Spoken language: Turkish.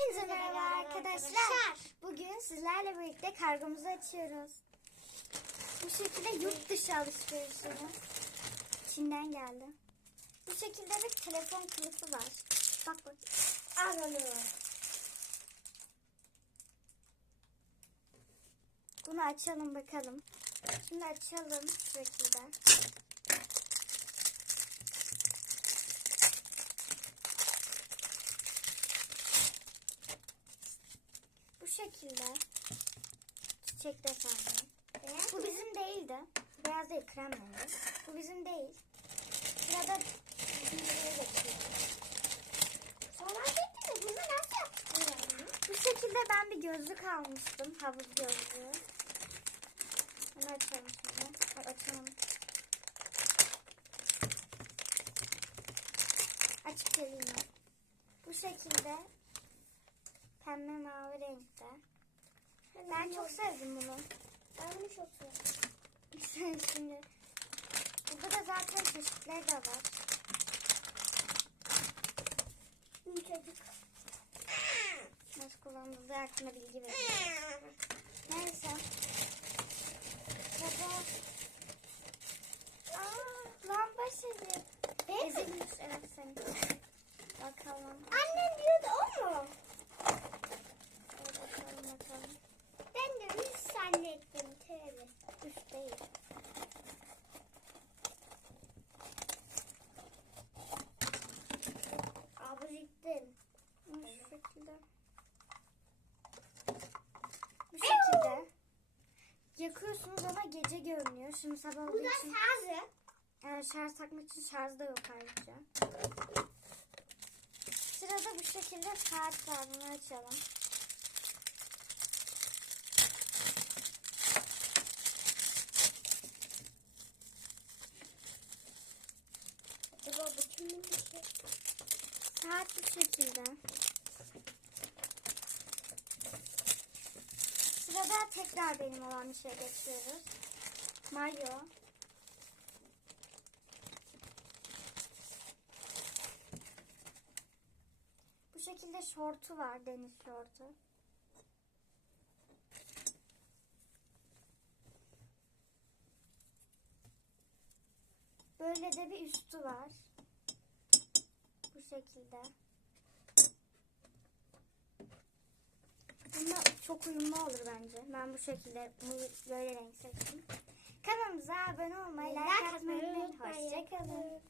Hepinize merhaba arkadaşlar. Bugün sizlerle birlikte kargomuzu açıyoruz. Bu şekilde yurt dışı alışverişimiz. Çin'den geldi. Bu şekilde bir telefon kılıfı var. Bak bak. Anladım. Bunu açalım bakalım. Şimdi açalım bu şekilde. Şekilde çiçek desenli. Bu bizim değildi. Beyaz değil krem rengi. Bu bizim değil. Sırada bizimkileri geçiyor. Sonra dedi bunu nasıl yaptın? Bu şekilde ben bir gözlük almıştım. Havuz gözlüğü. Bunu açalım şimdi. Ay, açalım. Açık geleyim. Bu şekilde pembe mavi renkte. Ben çok sevdim bunu. Ben bunu çok seviyorum. şimdi burada da zaten çeşitleri de var. Yumuşacık. Nasıl kullanıldığı hakkında bilgi veriyor. Neyse. Baba. Aa, lamba şeyi. Ezilmiş evet senin. Bakalım. Annem diyordu o mu? Evet, bakalım bakalım. Ben de bir zannettim tövbe. Üst değil. Abi gittin. Hı, Şu şekilde. Bu şekilde. Yakıyorsunuz ama gece görünüyor. Şimdi sabah Bu olduğu da için sazı. yani şarj takmak için şarj da yok ayrıca. Sırada bu şekilde saat var. Bunu açalım. Acaba bu kimin bir şey? Saat bu şekilde. Sırada tekrar benim olan bir şey geçiyoruz. Mayo. Bu şekilde şortu var, deniz şortu. Böyle de bir üstü var. Bu şekilde. Bununla çok uyumlu olur bence. Ben bu şekilde böyle renk seçtim. Kanalımıza abone olmayı, like atmayı unutmayın. Hoşçakalın.